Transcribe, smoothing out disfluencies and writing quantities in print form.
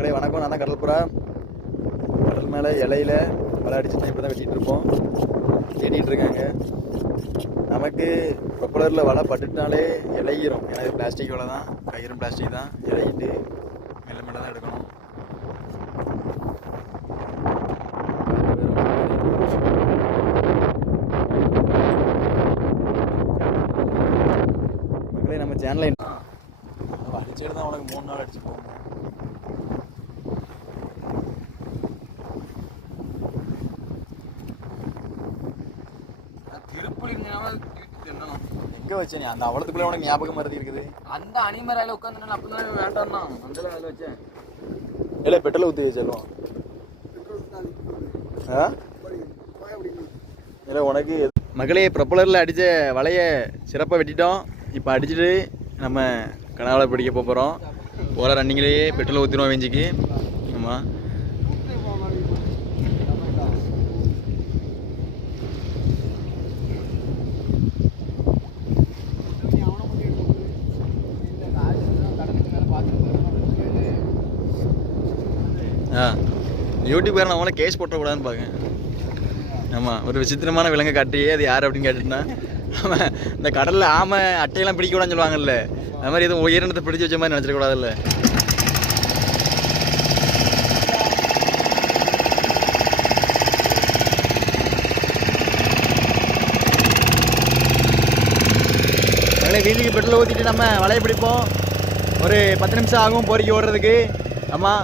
மக்களே வணக்கம். நான் தான் கடல்புறா. கடல் மேலே இலையில வலை அடிச்சுட்டு இப்படி தான் வெட்டிகிட்டு இருப்போம். தேடிட்டு இருக்காங்க. நமக்கு ப்ரொப்பலரில் வலை பட்டுட்டாலே இலையிரும். ஏன்னா இது பிளாஸ்டிக் வலை தான், கயிறும் பிளாஸ்டிக் தான். இலையிட்டு மெல்ல மெல்ல தான் எடுக்கணும். மக்களே நம்ம சேனலில் அடிச்சுட்டு தான் உனக்கு 3 நாள் அடிச்சு போகும். எங்க வச்ச நீ அந்த அவலத்துக்குள்ள உனக்கு ஞாபகம் மறதி இருக்குது? அந்த அணிமராயில உட்காந்து அப்பதான் வேண்டாம் தான் அந்த வேலை வச்சேன். இல்ல பெட்ரோல் ஊற்றி செல்லும். இல்லை உனக்கு மகளே ப்ரொப்பலரில் அடித்த வலையை சிறப்பாக வெட்டிட்டோம். இப்போ அடிச்சுட்டு நம்ம கனவாலை பிடிக்க போகிறோம். போகிற ரன்னிங்லேயே பெட்ரோல் ஊற்றிடுவோம் வெஞ்சிக்கு. ஆமாம், யூடியூப் அவங்கள கேஸ் போட்டக்கூடாதுன்னு பார்க்கேன். ஆமாம், ஒரு விசித்திரமான விலங்கை காட்டியே அது யார் அப்படின்னு கேட்டுட்டுனா ஆமாம், இந்த கடலில் ஆமை அட்டையெல்லாம் பிடிக்கூடாதுன்னு சொல்லுவாங்கல்ல, அது மாதிரி எதுவும் உயிரினத்தை பிடிச்சி வச்ச மாதிரி நினச்சிடக்கூடாதுல்ல. அதனால் வீட்டுக்கு பெட்ரோல் ஊற்றிட்டு நம்ம வலையை பிடிப்போம். ஒரு 10 நிமிஷம் ஆகும் பொறுக்கி ஓடுறதுக்கு. ஆமாம்,